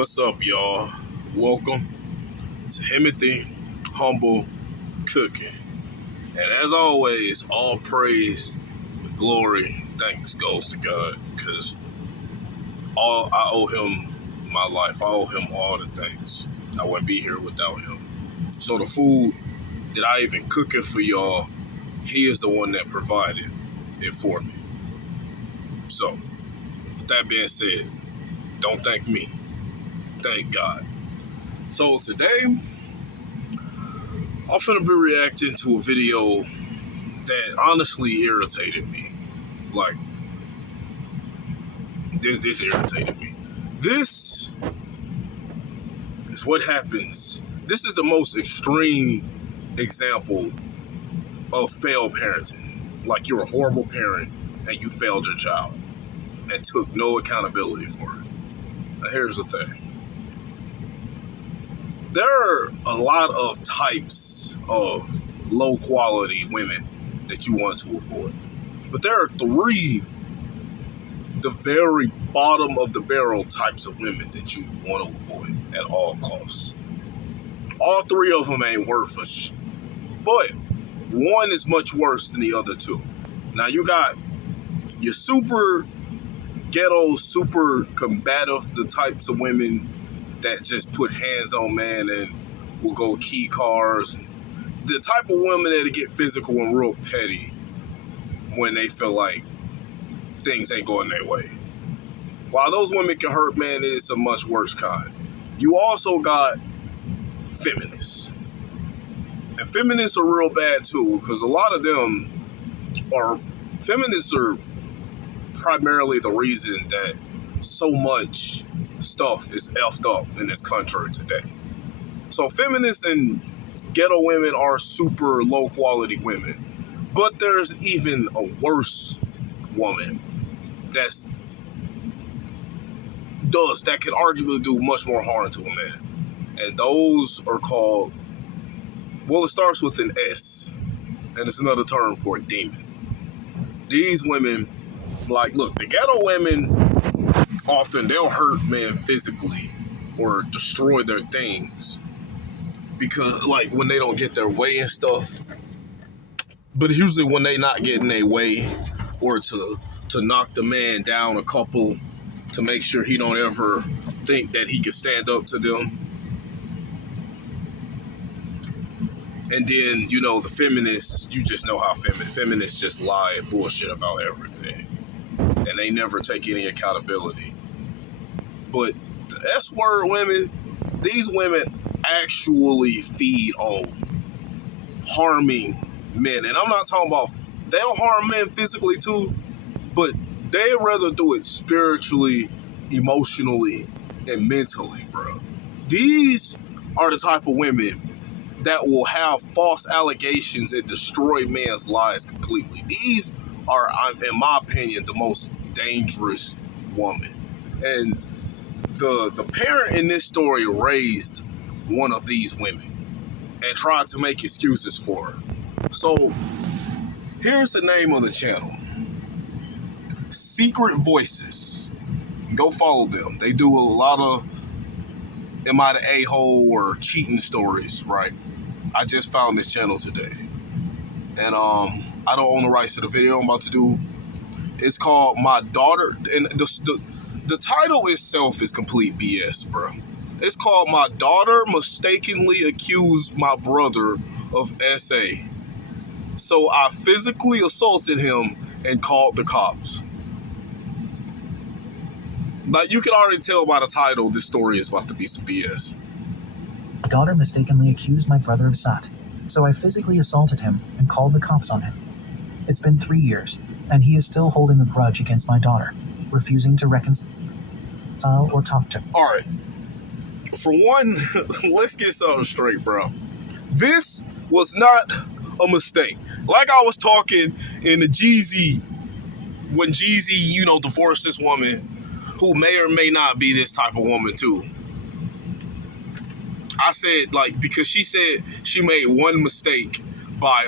What's up, y'all? Welcome to Timothy Humble Cooking. And as always, all praise and glory, thanks goes to God, because I owe him my life. I owe him all the thanks. I wouldn't be here without him. So the food that I even cooking for y'all, he is the one that provided it for me. So, with that being said, don't thank me. Thank God. So today, I'm finna be reacting to a video that honestly irritated me. Like, this irritated me. This is what happens. This is the most extreme example of failed parenting. Like, you're a horrible parent and you failed your child and took no accountability for it. Now, here's the thing. There are a lot of types of low quality women that you want to avoid. But there are three, the very bottom of the barrel types of women that you want to avoid at all costs. All three of them ain't worth a but one is much worse than the other two. Now you got your super ghetto, super combative, the types of women that just put hands on man and will go key cars. The type of women that get physical and real petty when they feel like things ain't going their way. While those women can hurt, man, it's a much worse kind. You also got feminists. And feminists are real bad too, because a lot of them feminists are primarily the reason that so much stuff is effed up in this country today. So feminists and ghetto women are super low quality women. But there's even a worse woman that could arguably do much more harm to a man. And those are called, well, it starts with an S, and it's another term for a demon. These women, like, look, the ghetto women, often they'll hurt men physically or destroy their things because, like, when they don't get their way and stuff. But it's usually when they not getting their way, or to knock the man down a couple, to make sure he don't ever think that he can stand up to them. And then, you know, the feminists, you just know how feminists just lie and bullshit about everything. And they never take any accountability. But the S-word women, these women actually feed on harming men. And I'm not talking about, they'll harm men physically too, but they'd rather do it spiritually, emotionally, and mentally, bro. These are the type of women that will have false allegations and destroy men's lives completely. These are, in my opinion, the most dangerous woman. And the parent in this story raised one of these women and tried to make excuses for her. So here's the name of the channel. Secret Voices. Go follow them. They do a lot of am I the a-hole or cheating stories, right? I just found this channel today. And I don't own the rights to the video I'm about to do. It's called My Daughter, and the title itself is complete BS, bro. It's called My Daughter Mistakenly Accused My Brother of SA. So I physically assaulted him and called the cops. Like, you can already tell by the title, this story is about to be some BS. My daughter mistakenly accused my brother of SAT, so I physically assaulted him and called the cops on him. It's been 3 years, and he is still holding a grudge against my daughter, refusing to reconcile or talk to me. All right. For one, let's get something straight, bro. This was not a mistake. Like I was talking in the Jeezy, when Jeezy, you know, divorced this woman who may or may not be this type of woman too. I said, like, because she said she made one mistake by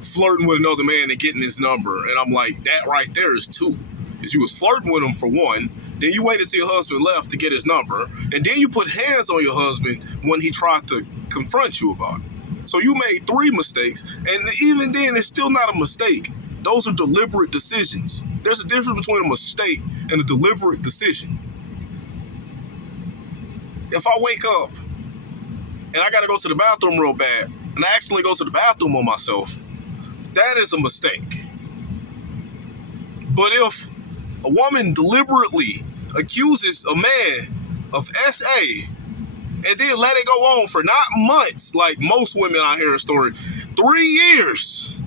flirting with another man and getting his number. And I'm like, that right there is two. Because you was flirting with him for one, Then you waited till your husband left to get his number. And then you put hands on your husband when he tried to confront you about it. So you made 3 mistakes. And even then, it's still not a mistake. Those are deliberate decisions. There's a difference between a mistake and a deliberate decision. If I wake up and I got to go to the bathroom real bad, and I accidentally go to the bathroom on myself, that is a mistake. But if a woman deliberately accuses a man of SA and then let it go on for not months, like most women I hear a story, 3 years,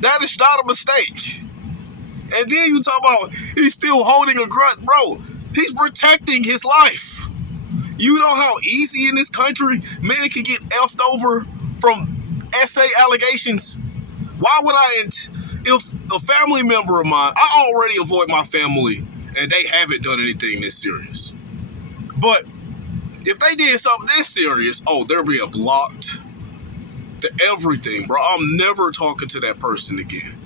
that is not a mistake. And then you talk about he's still holding a grudge. Bro, he's protecting his life. You know how easy in this country men can get effed over from SA allegations? Why would if a family member of mine, I already avoid my family and they haven't done anything this serious. But if they did something this serious, they're being blocked to everything, bro. I'm never talking to that person again.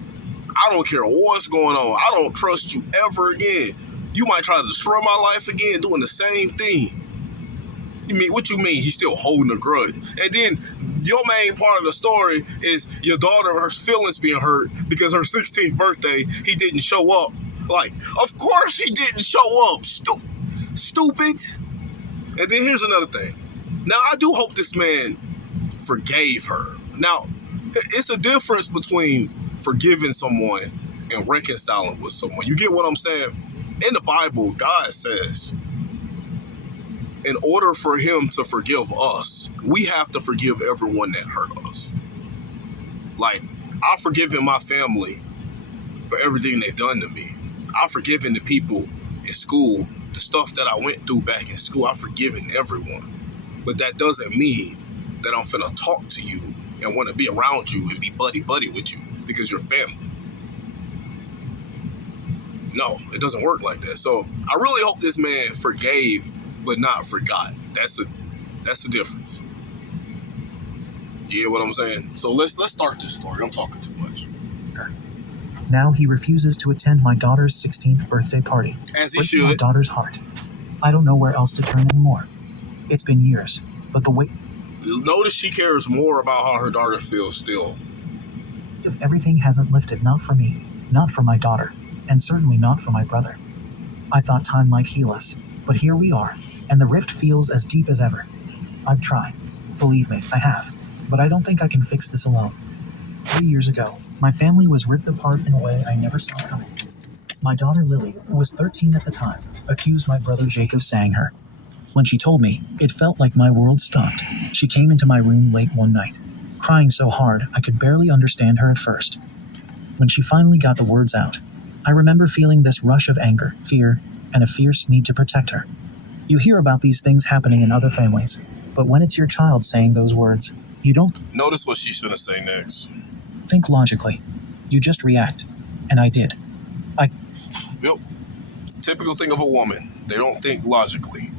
I don't care what's going on. I don't trust you ever again. You might try to destroy my life again doing the same thing. What you mean he's still holding a grudge? And then your main part of the story is your daughter, her feelings being hurt because her 16th birthday, he didn't show up. Like, of course he didn't show up. Stupid. And then here's another thing. Now, I do hope this man forgave her. Now, it's a difference between forgiving someone and reconciling with someone. You get what I'm saying? In the Bible, God says, in order for him to forgive us, we have to forgive everyone that hurt us. Like, I've forgiven my family for everything they've done to me. I've forgiven the people in school, the stuff that I went through back in school. I've forgiven everyone. But that doesn't mean that I'm finna talk to you and want to be around you and be buddy-buddy with you because you're family. No, it doesn't work like that. So I really hope this man forgave but not forgot. That's the difference. You hear what I'm saying? So let's start this story. I'm talking too much. Now he refuses to attend my daughter's 16th birthday party. As he breaking should. My daughter's heart. I don't know where else to turn anymore. It's been years, but the way... Notice she cares more about how her daughter feels still. If everything hasn't lifted, not for me, not for my daughter, and certainly not for my brother. I thought time might heal us, but here we are, and the rift feels as deep as ever. I've tried. Believe me, I have. But I don't think I can fix this alone. 3 years ago, my family was ripped apart in a way I never saw coming. My daughter Lily, who was 13 at the time, accused my brother Jake of saying her. When she told me, it felt like my world stopped. She came into my room late one night, crying so hard I could barely understand her at first. When she finally got the words out, I remember feeling this rush of anger, fear, and a fierce need to protect her. You hear about these things happening in other families, but when it's your child saying those words, you don't... Notice what she's gonna say next. Think logically. You just react. And I did. Yep. Typical thing of a woman. They don't think logically.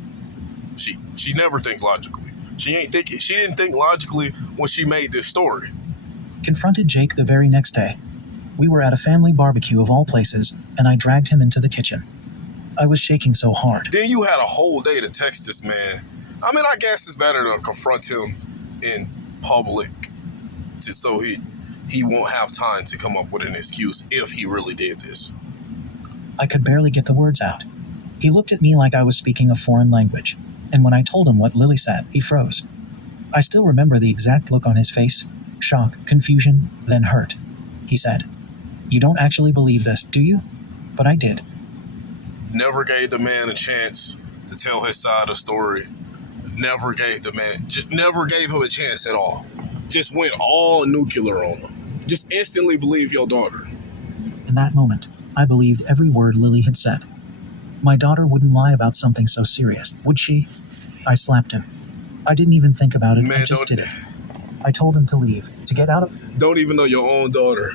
She never thinks logically. She didn't think logically when she made this story. Confronted Jake the very next day. We were at a family barbecue of all places, and I dragged him into the kitchen. I was shaking so hard. Then you had a whole day to text this man. I mean, I guess it's better to confront him in public just so he won't have time to come up with an excuse if he really did this. I could barely get the words out. He looked at me like I was speaking a foreign language, and when I told him what Lily said, he froze. I still remember the exact look on his face: shock, confusion, then hurt. He said, "You don't actually believe this, do you?" But I did. Never gave the man a chance to tell his side of the story. Never gave him a chance at all. Just went all nuclear on him. Just instantly believe your daughter. In that moment, I believed every word Lily had said. My daughter wouldn't lie about something so serious, would she? I slapped him. I didn't even think about it, I just did it. I told him to leave, to get out of... Don't even know your own daughter.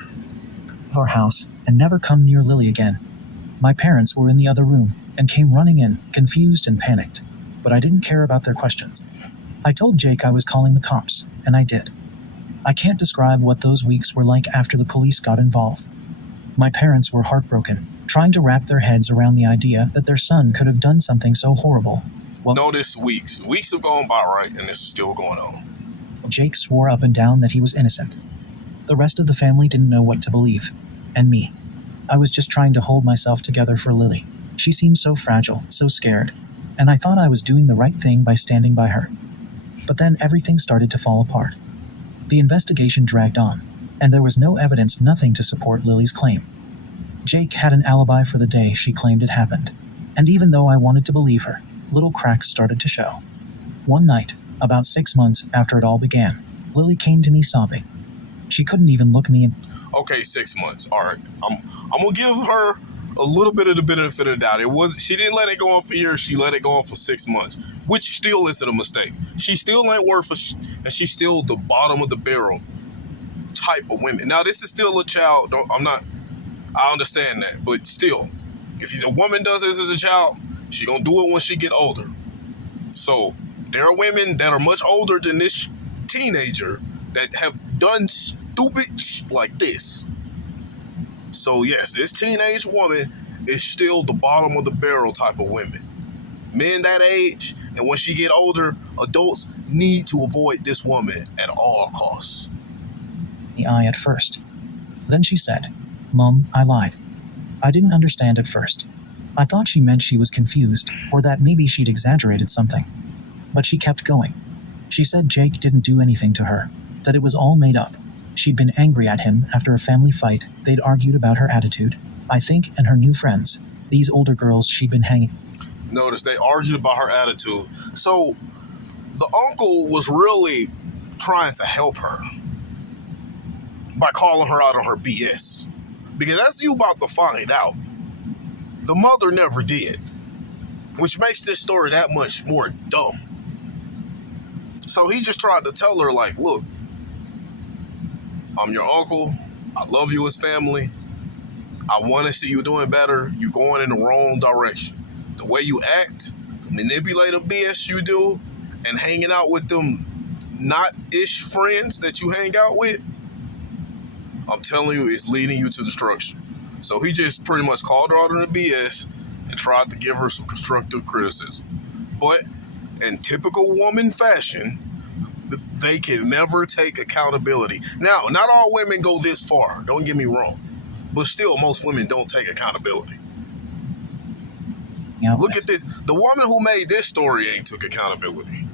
...our house, and never come near Lily again. My parents were in the other room, and came running in, confused and panicked. But I didn't care about their questions. I told Jake I was calling the cops, and I did. I can't describe what those weeks were like after the police got involved. My parents were heartbroken, trying to wrap their heads around the idea that their son could have done something so horrible. Well, Notice weeks. Weeks have gone by, right? And this is still going on. Jake swore up and down that he was innocent. The rest of the family didn't know what to believe. And me. I was just trying to hold myself together for Lily. She seemed so fragile, so scared. And I thought I was doing the right thing by standing by her. But then everything started to fall apart. The investigation dragged on, and there was no evidence, nothing to support Lily's claim. Jake had an alibi for the day she claimed it happened. And even though I wanted to believe her, little cracks started to show. One night, about 6 months after it all began, Lily came to me sobbing. She couldn't even look me in. Okay, 6 months. All right. I'm gonna give her a little bit of the benefit of the doubt. She didn't let it go on for years. She let it go on for 6 months, which still isn't a mistake. She still ain't worth and she's still the bottom of the barrel type of women. Now, this is still a child. I understand that, but still, if a woman does this as a child, she gonna do it when she get older. So there are women that are much older than this teenager that have done stupid like this. So yes, this teenage woman is still the bottom of the barrel type of women. Men that age, and when she get older, adults need to avoid this woman at all costs. The eye at first. Then she said, "Mom, I lied. I didn't understand at first. I thought she meant she was confused, or that maybe she'd exaggerated something. But she kept going. She said Jake didn't do anything to her, that it was all made up. She'd been angry at him after a family fight. They'd argued about her attitude, I think, and her new friends, these older girls she'd been hanging." Notice they argued about her attitude. So the uncle was really trying to help her by calling her out on her BS. Because as you about to find out, the mother never did, which makes this story that much more dumb. So he just tried to tell her, like, look, I'm your uncle. I love you as family. I want to see you doing better. You're going in the wrong direction. The way you act, the manipulative BS you do, and hanging out with them not-ish friends that you hang out with, I'm telling you, it's leading you to destruction. So he just pretty much called her out on the BS and tried to give her some constructive criticism. But in typical woman fashion, they can never take accountability. Now, not all women go this far, don't get me wrong. But still, most women don't take accountability. Look at this. The woman who made this story ain't took accountability.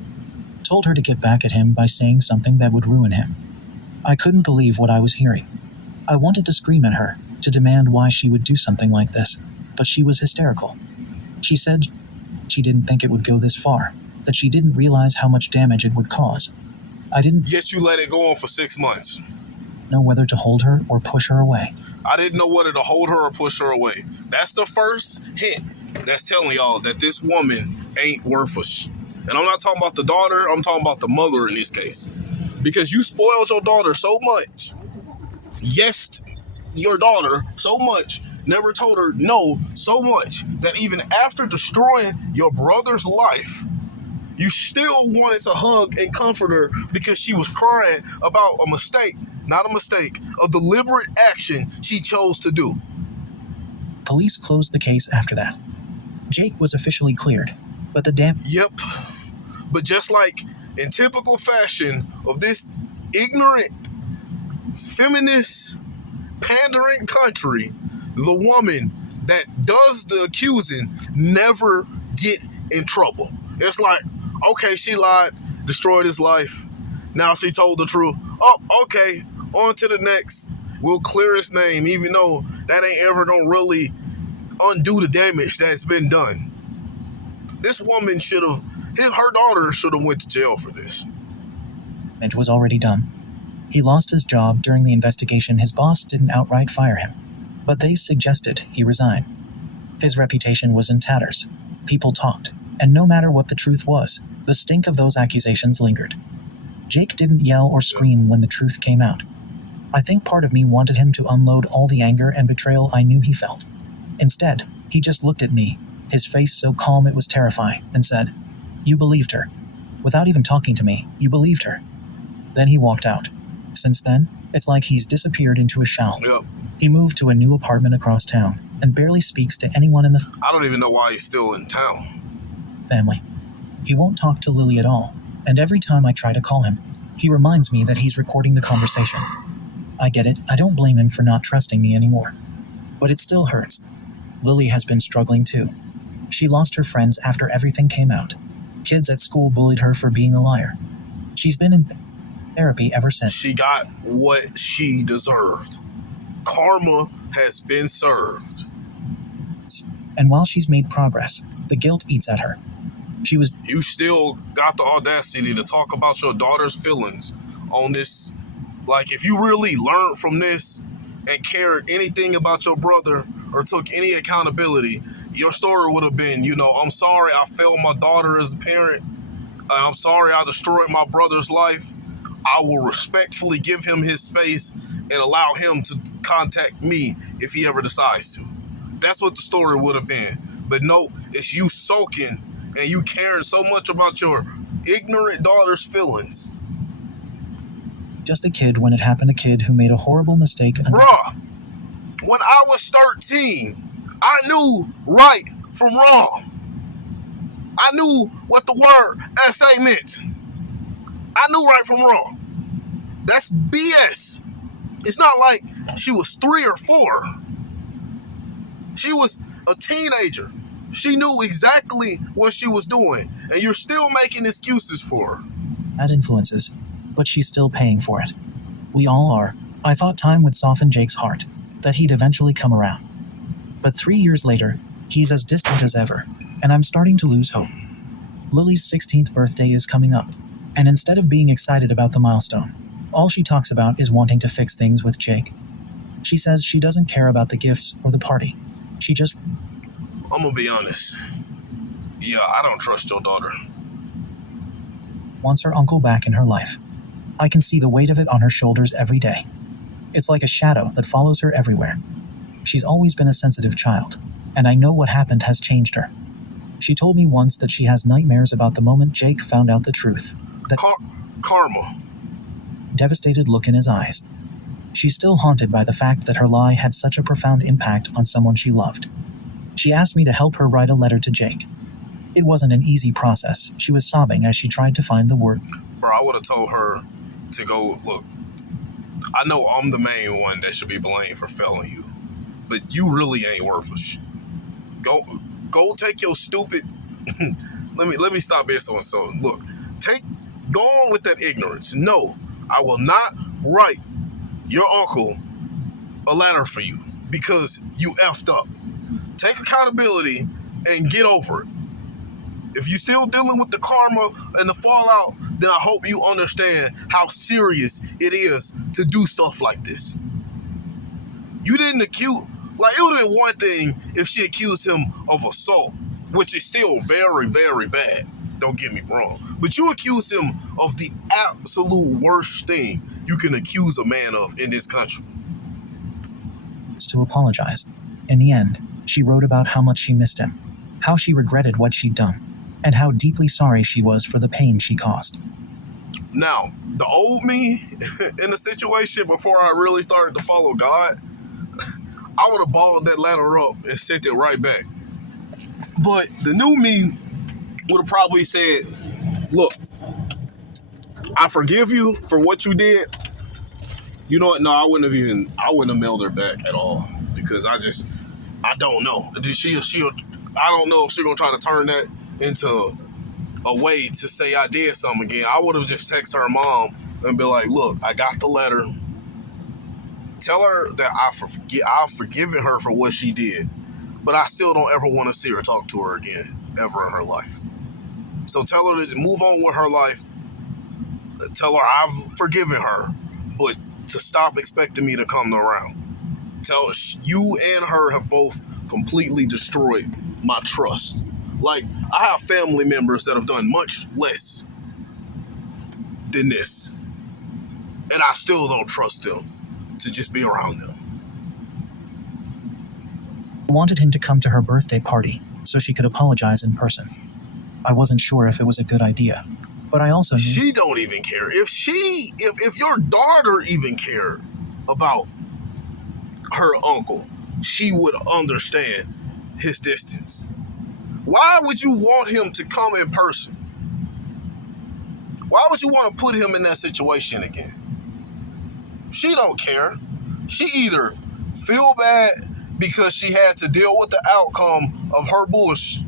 Told her to get back at him by saying something that would ruin him. I couldn't believe what I was hearing. I wanted to scream at her, to demand why she would do something like this, but she was hysterical. She said she didn't think it would go this far, that she didn't realize how much damage it would cause. I didn't Yet you let it go on for 6 months. Know whether to hold her or push her away. I didn't know whether to hold her or push her away. That's the first hint that's telling y'all that this woman ain't worth a And I'm not talking about the daughter, I'm talking about the mother in this case. Because you spoiled your daughter so much. Yes, your daughter so much. Never told her no so much that even after destroying your brother's life, you still wanted to hug and comfort her because she was crying about a mistake, not a mistake, a deliberate action she chose to do. Police closed the case after that. Jake was officially cleared, but the Yep. But just like in typical fashion of this ignorant, feminist, pandering country, the woman that does the accusing never get in trouble. It's like, okay, she lied, destroyed his life. Now she told the truth. Oh, okay, on to the next. We'll clear his name, even though that ain't ever gonna really undo the damage that's been done. This woman her daughter should have went to jail for this. damage was already done. He lost his job during the investigation. His boss didn't outright fire him, but they suggested he resign. His reputation was in tatters. People talked, and no matter what the truth was, the stink of those accusations lingered. Jake didn't yell or scream when the truth came out. I think part of me wanted him to unload all the anger and betrayal I knew he felt. Instead, he just looked at me, his face so calm it was terrifying, and said, "You believed her. Without even talking to me, you believed her." Then he walked out. Since then, it's like he's disappeared into a shell. Yep. He moved to a new apartment across town, and barely speaks to anyone in the I don't even know why he's still in town. family. He won't talk to Lily at all, and every time I try to call him, he reminds me that he's recording the conversation. I get it, I don't blame him for not trusting me anymore. But it still hurts. Lily has been struggling too. She lost her friends after everything came out. Kids at school bullied her for being a liar. She's been in therapy ever since. She got what she deserved. Karma has been served. And while she's made progress, the guilt eats at her. You still got the audacity to talk about your daughter's feelings on this. Like, if you really learned from this and cared anything about your brother or took any accountability, your story would have been, I'm sorry I failed my daughter as a parent. I'm sorry I destroyed my brother's life. I will respectfully give him his space and allow him to contact me if he ever decides to. That's what the story would have been. But no, it's you sulking and you caring so much about your ignorant daughter's feelings. Just a kid when it happened, a kid who made a horrible mistake. Bruh, when I was 13, I knew right from wrong. I knew what the word SA meant. I knew right from wrong. That's BS. It's not like she was 3 or 4. She was a teenager. She knew exactly what she was doing, and you're still making excuses for her. Bad influences, but she's still paying for it. We all are. I thought time would soften Jake's heart, that he'd eventually come around. But 3 years later, he's as distant as ever, and I'm starting to lose hope. Lily's 16th birthday is coming up, and instead of being excited about the milestone, all she talks about is wanting to fix things with Jake. She says she doesn't care about the gifts or the party. She just... I'm gonna be honest. Yeah, I don't trust your daughter. wants her uncle back in her life. I can see the weight of it on her shoulders every day. It's like a shadow that follows her everywhere. She's always been a sensitive child, and I know what happened has changed her. She told me once that she has nightmares about the moment Jake found out the truth. That Karma. Devastated look in his eyes. She's still haunted by the fact that her lie had such a profound impact on someone she loved. She asked me to help her write a letter to Jake. It wasn't an easy process. She was sobbing as she tried to find the word. Bro, I would have told her to go, look, I know I'm the main one that should be blamed for failing you, but you really ain't worth a shit. Go take your stupid... let me stop being so. Look, go on with that ignorance. No, I will not write your uncle a letter for you because you effed up. Take accountability and get over it. If you're still dealing with the karma and the fallout, then I hope you understand how serious it is to do stuff like this. You didn't accuse... Like, it would have been one thing if she accused him of assault, which is still very, very bad. Don't get me wrong. But you accuse him of the absolute worst thing you can accuse a man of in this country. To apologize. In the end, she wrote about how much she missed him, how she regretted what she'd done, and how deeply sorry she was for the pain she caused. Now, the old me in the situation before I really started to follow God, I would have balled that letter up and sent it right back. But the new me would have probably said, look, I forgive you for what you did. You know what? No, I wouldn't have mailed her back at all because I don't know. I don't know if she's going to try to turn that into a way to say I did something again. I would have just texted her mom and be like, look, I got the letter. Tell her that I've forgiven her for what she did, but I still don't ever want to see her talk to her again, ever in her life. So tell her to move on with her life. Tell her I've forgiven her, but to stop expecting me to come around. Tell her you and her have both completely destroyed my trust. Like, I have family members that have done much less than this, and I still don't trust them to just be around them. I wanted him to come to her birthday party so she could apologize in person. I wasn't sure if it was a good idea, but I also knew... She don't even care. If your daughter even cared about her uncle, she would understand his distance. Why would you want him to come in person? Why would you want to put him in that situation again? She don't care. She either feel bad because she had to deal with the outcome of her bullshit,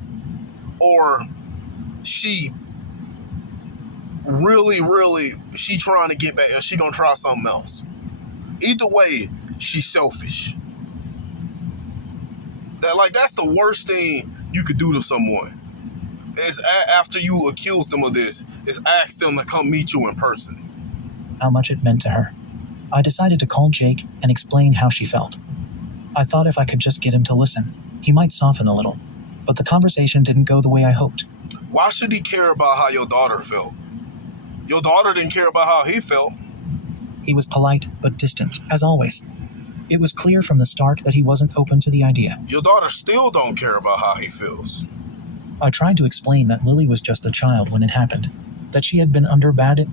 or she really, she trying to get back and she gonna try something else. Either way, she's selfish. That's the worst thing you could do to someone. Is after you accuse them of this, is ask them to come meet you in person. How much it meant to her. I decided to call Jake and explain how she felt. I thought if I could just get him to listen, he might soften a little. But the conversation didn't go the way I hoped. Why should he care about how your daughter felt? Your daughter didn't care about how he felt. He was polite but distant, as always. It was clear from the start that he wasn't open to the idea. Your daughter still don't care about how he feels. I tried to explain that Lily was just a child when it happened, that she had been under bad...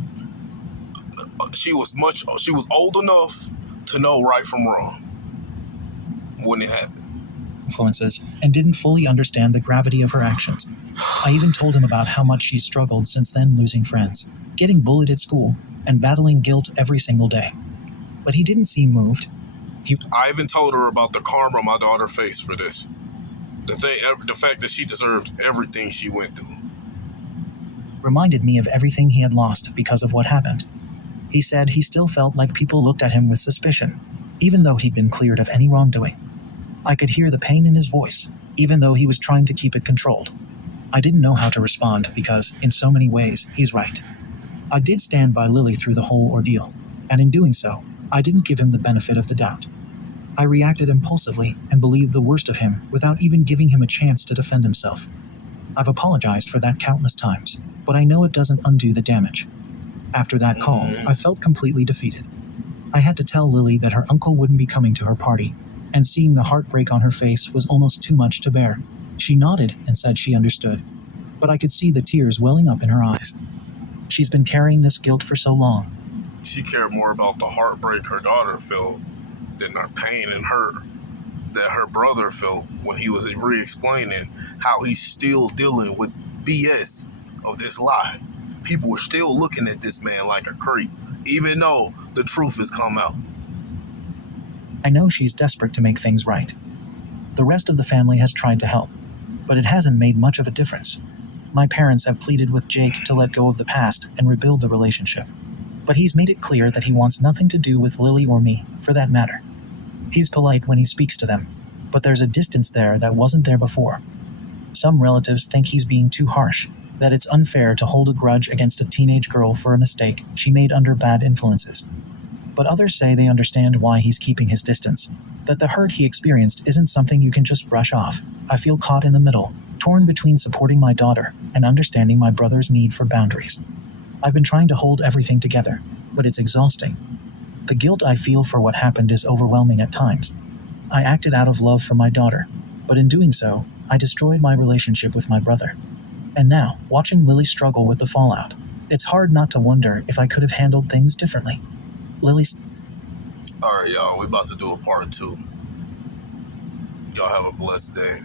She was old enough to know right from wrong when it happened. influences and didn't fully understand the gravity of her actions. I even told him about how much she struggled since then, losing friends, getting bullied at school, and battling guilt every single day. But he didn't seem moved. I even told her about the karma my daughter faced for this. The fact that she deserved everything she went through. Reminded me of everything he had lost because of what happened. He said he still felt like people looked at him with suspicion, even though he'd been cleared of any wrongdoing. I could hear the pain in his voice, even though he was trying to keep it controlled. I didn't know how to respond because, in so many ways, he's right. I did stand by Lily through the whole ordeal, and in doing so, I didn't give him the benefit of the doubt. I reacted impulsively and believed the worst of him without even giving him a chance to defend himself. I've apologized for that countless times, but I know it doesn't undo the damage. After that call, I felt completely defeated. I had to tell Lily that her uncle wouldn't be coming to her party, and seeing the heartbreak on her face was almost too much to bear. She nodded and said she understood, but I could see the tears welling up in her eyes. She's been carrying this guilt for so long. She cared more about the heartbreak her daughter felt than the pain in her that her brother felt when he was re-explaining how he's still dealing with BS of this lie. People were still looking at this man like a creep, even though the truth has come out. I know she's desperate to make things right. The rest of the family has tried to help, but it hasn't made much of a difference. My parents have pleaded with Jake to let go of the past and rebuild the relationship, but he's made it clear that he wants nothing to do with Lily or me, for that matter. He's polite when he speaks to them, but there's a distance there that wasn't there before. Some relatives think he's being too harsh, that it's unfair to hold a grudge against a teenage girl for a mistake she made under bad influences. But others say they understand why he's keeping his distance, that the hurt he experienced isn't something you can just brush off. I feel caught in the middle, torn between supporting my daughter and understanding my brother's need for boundaries. I've been trying to hold everything together, but it's exhausting. The guilt I feel for what happened is overwhelming at times. I acted out of love for my daughter, but in doing so, I destroyed my relationship with my brother. And now, watching Lily struggle with the fallout, it's hard not to wonder if I could have handled things differently. Lily's... All right, y'all, we about to do a part 2. Y'all have a blessed day.